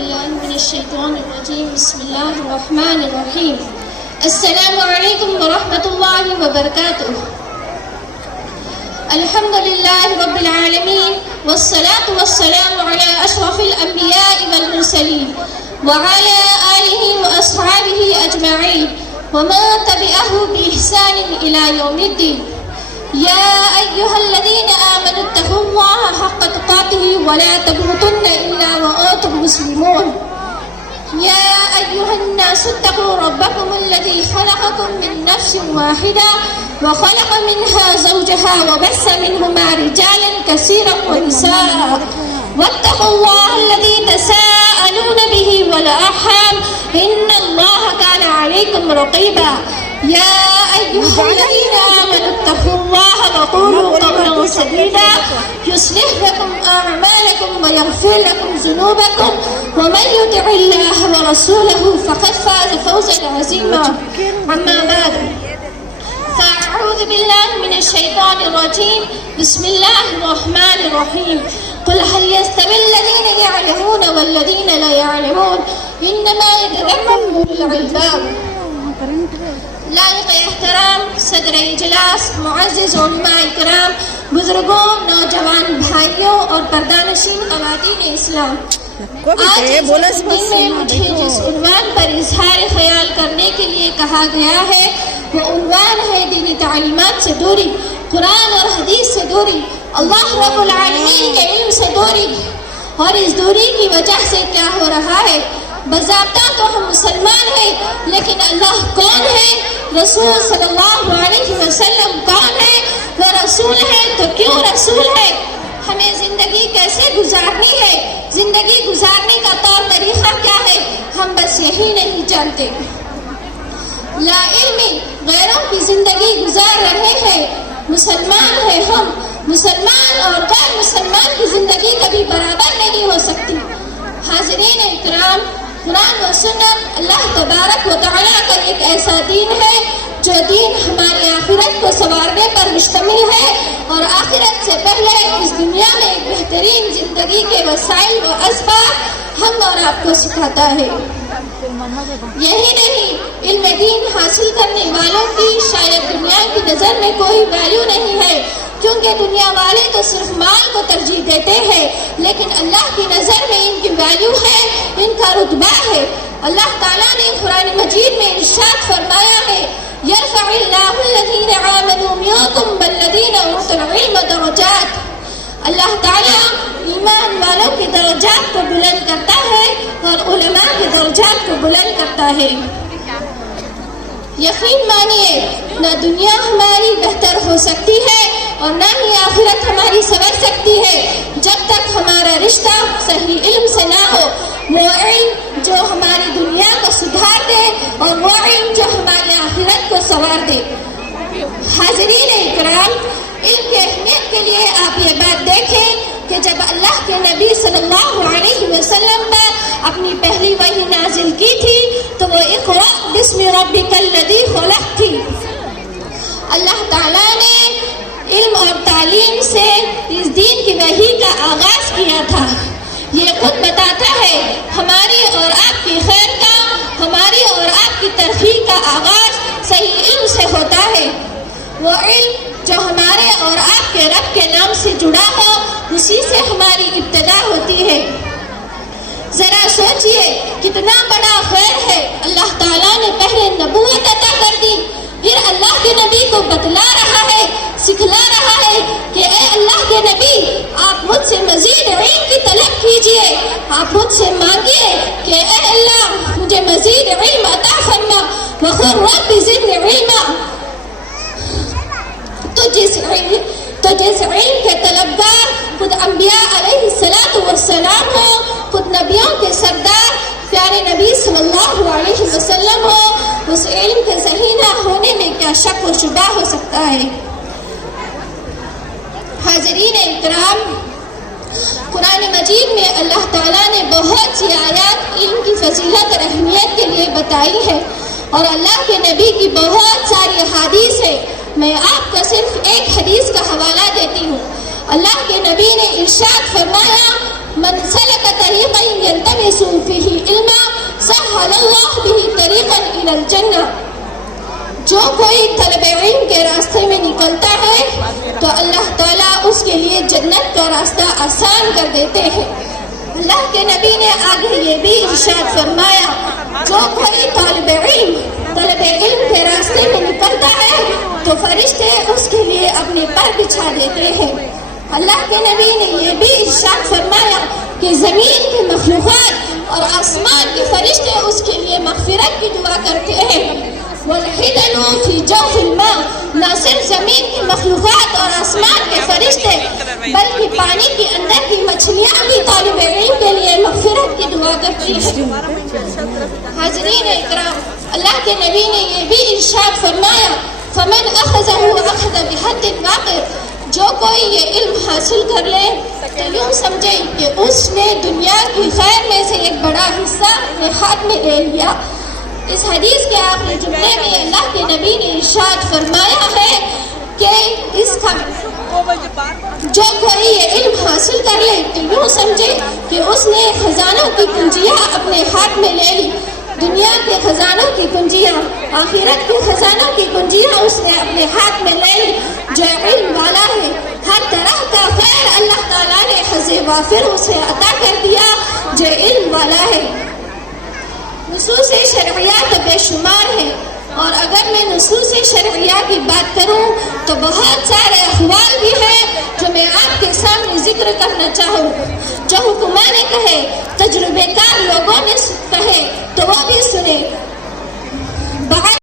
بالله من الشيطان الرجيم بسم الله الرحمن الرحيم السلام عليكم ورحمة الله وبركاته الحمد لله رب العالمين والصلاة والسلام على أشرف الأنبياء والمرسلين وعلى آله وأصحابه أجمعين ومن تبعه بإحسان إلى يوم الدين يا أيها الذين آمنوا اتقوا الله حق تقاته ولا تموتن إلا وأنتم مسلمون يا أيها الناس اتقوا ربكم الذي خلقكم من نفس واحدة وخلق منها زوجها وبث منهما رجالا كثيرا ونساء واتقوا الله الذي تساءلون به والأرحام إن الله كان عليكم رقيبا يا أيها الذين آمنوا اتقوا الله وقولوا قولا سديدا يصلح لكم أعمالكم ويغفر لكم ذنوبكم ومن يطع الله ورسوله فقد فاز فوزا عظيما أما بعد فأعوذ بالله من الشيطان الرجيم بسم الله الرحمن الرحيم قل هل يستوي الذين يعلمون والذين لا يعلمون إنما يتذكر أولو الألباب لائق احترام صدر اجلاس معزز علماء کرام بزرگوں نوجوان بھائیوں اور پردانشین خواتین اسلام آج اس دن میں مجھے جس عنوان پر اظہار خیال کرنے کے لیے کہا گیا ہے وہ عنوان ہے دینی تعلیمات سے دوری قرآن اور حدیث سے دوری اللہ رب العالمین کے علم سے دوری اور اس دوری کی وجہ سے کیا ہو رہا ہے بضابطہ تو ہم مسلمان ہیں لیکن اللہ کون ہے رسول صلی اللہ علیہ وسلم کون ہے وہ رسول ہے تو کیوں رسول ہے ہمیں زندگی کیسے گزارنی ہے زندگی گزارنے کا طور طریقہ کیا ہے ہم بس یہی نہیں جانتے لا علمی غیروں کی زندگی گزار رہے ہیں مسلمان ہیں ہم مسلمان اور غیر مسلمان کی زندگی کبھی برابر نہیں ہو سکتی حاضرین اکرام قرآن و سنت اللہ تبارک و تعالیٰ کا ایک ایسا دین ہے جو دین ہماری آخرت کو سنوارنے پر مشتمل ہے اور آخرت سے پہلے اس دنیا میں ایک بہترین زندگی کے وسائل و اسباب ہم اور آپ کو سکھاتا ہے یہی نہیں علم دین حاصل کرنے والوں کی شاید دنیا کی نظر میں کوئی ویلیو نہیں ہے کیونکہ دنیا والے تو صرف مال کو ترجیح دیتے ہیں لیکن اللہ کی نظر میں ان کی ویلیو ہے ان کا رتبہ ہے اللہ تعالیٰ نے قرآن مجید میں ارشاد فرمایا ہے یرفع اللہ الذین آمنوا منکم والذین اوتوا العلم درجات اللہ تعالیٰ ایمان والوں کے درجات کو بلند کرتا ہے اور علماء کے درجات کو بلند کرتا ہے یقین مانیے نہ دنیا ہماری بہتر ہو سکتی ہے اور نہ ہی آخرت ہماری سنور سکتی ہے جب تک ہمارا رشتہ صحیح علم سے نہ ہو وہ علم جو ہماری دنیا کو سدھار دے اور وہ علم جو ہماری آخرت کو سنوار دے حاضرین اکرام علم کی اہمیت کے لیے آپ یہ بات دیکھیں کہ جب اللہ کے نبی صلی اللہ علیہ وسلم نے اپنی پہلی وحی نازل کی تھی تو وہ اقرأ بسم ربک الذی خلق تھی اللہ تعالیٰ نے علم اور تعلیم سے اس دین کی وحی کا آغاز کیا تھا یہ خود بتاتا ہے ہماری اور آپ کی خیر کا ہماری اور آپ کی ترقی کا آغاز صحیح علم سے ہوتا ہے وہ علم جو ہمارے اور آپ کے رب کے نام سے جڑا ہو اسی سے ہماری ابتدا ہوتی ہے ذرا سوچئے کتنا بڑا خیر ہے اللہ تعالیٰ نے پہلے نبوت عطا کر دی پھر اللہ کے نبی کو بتلا رہا ہے سکھلا رہا ہے کہ اے اللہ کے نبی آپ مجھ سے مزید علم کی طلب کیجئے آپ مجھ سے مانگیے کہ اے اللہ مجھے مزید علم عطا فرما وقل رب زدنی علما تو جس علم کے طلبگار خود انبیاء علیہ السلام ہو خود نبیوں کے سردار پیارے نبی صلی اللہ علیہ وسلم ہو اس علم کے صحیح نہ ہونے میں کیا شک و شبہ ہو سکتا ہے حاضرین اکرام قرآن مجید میں اللہ تعالیٰ نے بہت سی آیات علم کی فضیلت اور اہمیت کے لیے بتائی ہے اور اللہ کے نبی کی بہت ساری احادیث ہے میں آپ کو صرف ایک حدیث کا حوالہ دیتی ہوں اللہ کے نبی نے ارشاد فرمایا من سلک طریقا یلتمس فی جو کوئی طلب علم کے راستے میں نکلتا ہے تو اللہ تعالیٰ اس کے لیے جنت کا راستہ آسان کر دیتے ہیں۔ اللہ کے نبی نے آگے یہ بھی ارشاد فرمایا، جو کوئی طالب علم کے راستے میں نکلتا ہے تو فرشتے اس کے لیے اپنے پر بچھا دیتے ہیں۔ اللہ کے نبی نے یہ بھی ارشاد فرمایا کہ زمین کی مخلوقات اور آسمان کے فرشتے اس کے لیے مغفرت کی دعا کرتے ہیں۔ وَالْحِدَنُ فِي جَوْفِ الْمَاءِ، نہ صرف زمین کی مخلوقات اور آسمان کے فرشتے بلکہ پانی کے اندر کی مچھلیاں بھی طالب علم کے لیے مغفرت کی دعا کرتی ہیں۔ حاضرین اکرام، اللہ کے نبی نے یہ بھی ارشاد فرمایا، فَمَنْ أَخَذَهُ أَخَذَ بِحَدٍّ وَافِرٍ، جو کوئی یہ علم حاصل کر لے تو یوں سمجھے کہ اس نے دنیا کی خیر میں سے ایک بڑا حصہ اپنے ہاتھ میں لے لیا۔ اس حدیث کے آخری جملے میں اللہ کے نبی نے ارشاد فرمایا ہے کہ اس کا جو کوئی یہ علم حاصل کر لے تو یوں سمجھے کہ اس نے خزانوں کی کنجیاں اپنے ہاتھ میں لے لی۔ دنیا کے خزانوں کی کنجیاں، آخرت کے خزانوں کی کنجیاں اس نے اپنے ہاتھ میں لے لی۔ جو علم والا ہے، ہر طرح کا خیر اللہ تعالیٰ نے حظ وافر اسے عطا کر دیا جو علم والا ہے۔ نصوص شرعیہ تو بے شمار ہیں، اور اگر میں نصوص شرعیہ کی بات کروں تو بہت سارے احوال بھی ہیں جو میں آپ کے سامنے ذکر کرنا چاہوں۔ جو حکماں نے کہے، تجربے کار لوگوں نے کہے تو وہ بھی سنے۔